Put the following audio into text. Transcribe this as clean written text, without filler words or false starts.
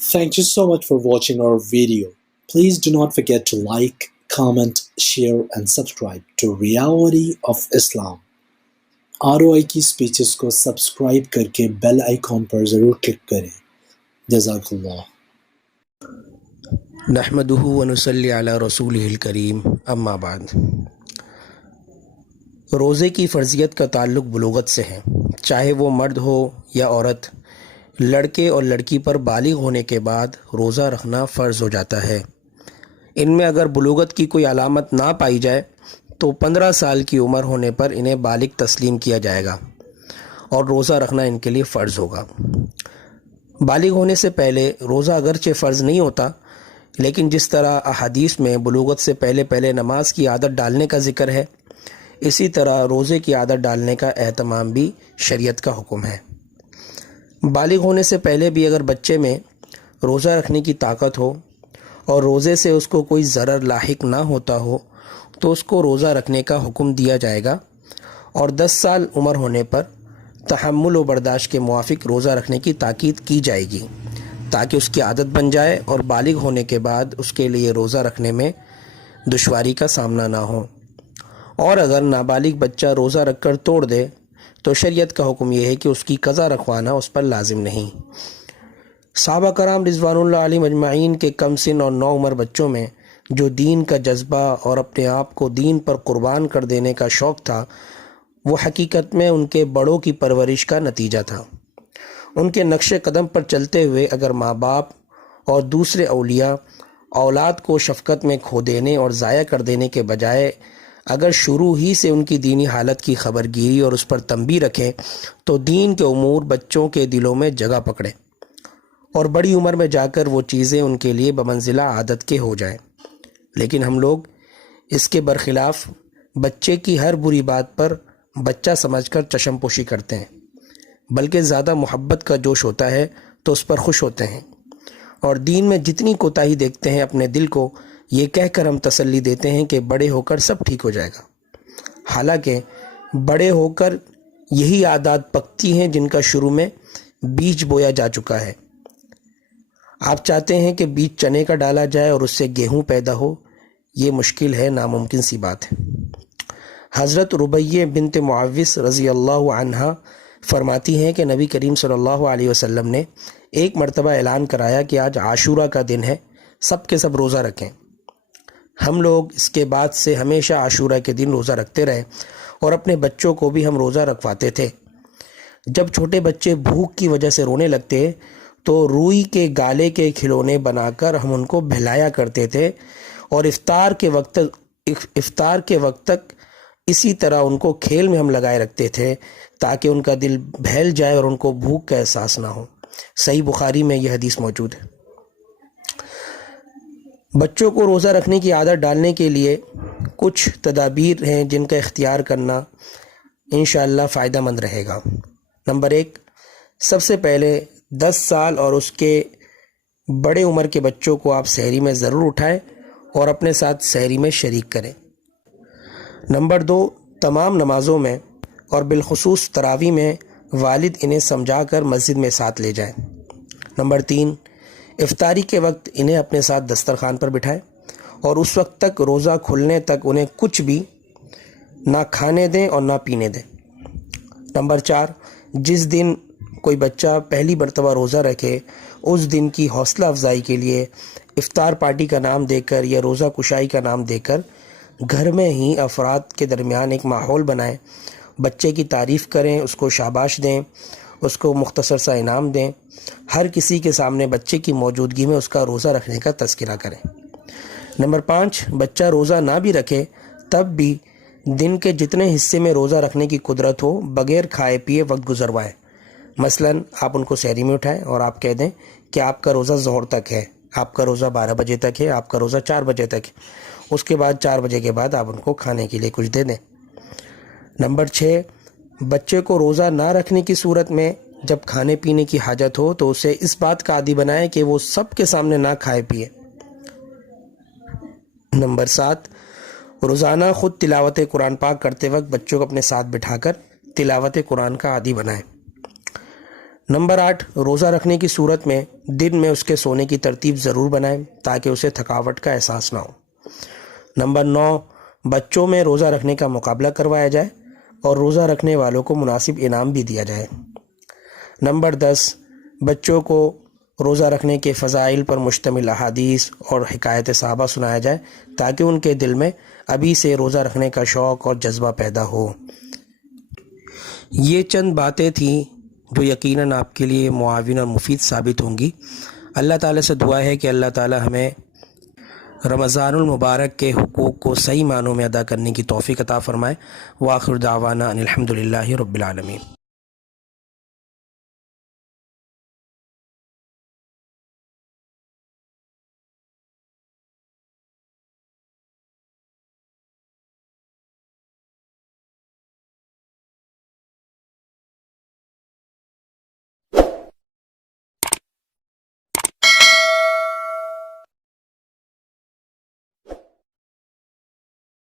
Thank you so much for watching our video. Please do not forget to like, comment, share and subscribe to Reality of Islam. ROI की speeches को subscribe करके bell icon पर ज़रूर click करें। जज़ाकल्लाह। नहमदुहु व नुसल्ली अला रसूलिहिल करीम, अम्मा बाद। रोज़े की फ़र्ज़ियत का ताल्लुक़ बुलूगत से है। चाहे वो मर्द हो या औरत, लड़के और लड़की पर बालिग होने के बाद रोज़ा रखना फ़र्ज़ हो जाता है। इनमें अगर बुलूगत की कोई अलामत ना पाई जाए तो 15 साल की उम्र होने पर इन्हें बालिग तस्लीम किया जाएगा और रोज़ा रखना इनके लिए फ़र्ज़ होगा। बालिग होने से पहले रोज़ा अगरचे फ़र्ज़ नहीं होता, लेकिन जिस तरह अहादीस में बुलूगत से पहले पहले नमाज की आदत डालने का ज़िक्र है, इसी तरह रोज़े की आदत डालने का एहतमाम भी शरीयत का हुक्म है। बालिग होने से पहले भी अगर बच्चे में रोज़ा रखने की ताकत हो और रोज़े से उसको कोई ज़रर लाहिक ना होता हो तो उसको रोज़ा रखने का हुक्म दिया जाएगा और 10 साल उम्र होने पर तहम्मुल व बर्दाश्त के मुवाफिक रोज़ा रखने की ताकीद की जाएगी, ताकि उसकी आदत बन जाए और बालिग होने के बाद उसके लिए रोज़ा रखने में दुश्वारी का सामना ना हो। और अगर नाबालिग बच्चा रोज़ा रखकर तोड़ दे तो शरीयत का हुक्म यह है कि उसकी क़ज़ा रखवाना उस पर लाजिम नहीं। सहाबा कराम रिज़वानुल्लाह अलैहिम अजमाइन के कम सिन और नौ उम्र बच्चों में जो दीन का जज्बा और अपने आप को दीन पर कुर्बान कर देने का शौक़ था, वो हकीकत में उनके बड़ों की परवरिश का नतीजा था। उनके नक्शे कदम पर चलते हुए अगर माँ बाप और दूसरे औलिया औलाद को शफ़क़त में खो देने और ज़ाया कर देने के बजाय अगर शुरू ही से उनकी दीनी हालत की खबरगिरी और उस पर तंबीह रखें तो दीन के उमूर बच्चों के दिलों में जगह पकड़े और बड़ी उम्र में जाकर वो चीज़ें उनके लिए बमंजिला आदत के हो जाएं। लेकिन हम लोग इसके बरखिलाफ़ बच्चे की हर बुरी बात पर बच्चा समझकर चशमपोशी करते हैं, बल्कि ज़्यादा मोहब्बत का जोश होता है तो उस पर खुश होते हैं और दीन में जितनी कोताही देखते हैं अपने दिल को ये कहकर हम तसल्ली देते हैं कि बड़े होकर सब ठीक हो जाएगा। हालांकि बड़े होकर यही आदत पकती हैं जिनका शुरू में बीज बोया जा चुका है। आप चाहते हैं कि बीज चने का डाला जाए और उससे गेहूं पैदा हो, ये मुश्किल है, नामुमकिन सी बात है। हज़रत रुबैया बिनत मुअव्विस रज़ी अल्लाह अन्हा फरमाती हैं कि नबी करीम सल्लल्लाहु अलैहि वसल्लम ने एक मरतबा ऐलान कराया कि आज आशूरा का दिन है, सब के सब रोज़ा रखें। हम लोग इसके बाद से हमेशा आशूरा के दिन रोज़ा रखते रहे और अपने बच्चों को भी हम रोज़ा रखवाते थे। जब छोटे बच्चे भूख की वजह से रोने लगते तो रूई के गाले के खिलौने बनाकर हम उनको बहलाया करते थे और इफ्तार के वक्त तक इसी तरह उनको खेल में हम लगाए रखते थे ताकि उनका दिल बहल जाए और उनको भूख का एहसास ना हो। सही बुखारी में यह हदीस मौजूद है। बच्चों को रोज़ा रखने की आदत डालने के लिए कुछ तदाबीर हैं जिनका इख्तियार करना इंशाअल्लाह फ़ायदा मंद रहेगा। नंबर 1, सबसे पहले 10 साल और उसके बड़े उम्र के बच्चों को आप सहरी में ज़रूर उठाएं और अपने साथ सहरी में शरीक करें। नंबर 2, तमाम नमाज़ों में और बिलखुसूस तरावी में वालिद इन्हें समझा कर मस्जिद में साथ ले जाएं। नंबर 3, इफ्तारी के वक्त इन्हें अपने साथ दस्तरखान पर बिठाएं और उस वक्त तक रोज़ा खुलने तक उन्हें कुछ भी ना खाने दें और ना पीने दें। नंबर 4, जिस दिन कोई बच्चा पहली मरतबा रोज़ा रखे उस दिन की हौसला अफजाई के लिए इफ्तार पार्टी का नाम देकर या रोज़ा कुशाई का नाम देकर घर में ही अफराद के दरमियान एक माहौल बनाएं, बच्चे की तारीफ़ करें, उसको शाबाश दें, उसको मुख्तसर सा इनाम दें, हर किसी के सामने बच्चे की मौजूदगी में उसका रोज़ा रखने का तज़किरा करें। नंबर 5, बच्चा रोज़ा ना भी रखे तब भी दिन के जितने हिस्से में रोज़ा रखने की कुदरत हो बग़ैर खाए पिए वक्त गुजरवाएं। मसलन आप उनको सहरी में उठाएं और आप कह दें कि आपका रोज़ा ज़ोहर तक है, आपका रोज़ा 12 बजे तक है, आपका रोज़ा 4 बजे तक है। उसके बाद 4 बजे के बाद आप उनको खाने के लिए कुछ दे दें। नंबर 6, बच्चे को रोज़ा ना रखने की सूरत में जब खाने पीने की हाजत हो तो उसे इस बात का आदी बनाएं कि वो सब के सामने ना खाए पिए। नंबर 7, रोज़ाना ख़ुद तिलावत कुरान पाक करते वक्त बच्चों को अपने साथ बिठाकर तिलावत कुरान का आदी बनाएं। نمبر 8، روزہ رکھنے کی صورت میں دن میں اس کے سونے کی ترتیب ضرور بنائیں تاکہ اسے تھکاوٹ کا احساس نہ ہو۔ نمبر 9، بچوں میں روزہ رکھنے کا مقابلہ کروایا جائے اور روزہ رکھنے والوں کو مناسب انعام بھی دیا جائے۔ نمبر 10، بچوں کو روزہ رکھنے کے فضائل پر مشتمل احادیث اور حکایت صحابہ سنایا جائے تاکہ ان کے دل میں ابھی سے روزہ رکھنے کا شوق اور جذبہ پیدا ہو۔ یہ چند باتیں تھیں جو یقیناً آپ کے لیے معاون اور مفید ثابت ہوں گی۔ اللہ تعالیٰ سے دعا ہے کہ اللہ تعالیٰ ہمیں رمضان المبارک کے حقوق کو صحیح معنوں میں ادا کرنے کی توفیق عطا فرمائے۔ وآخر دعوانا ان الحمد للہ رب العالمین۔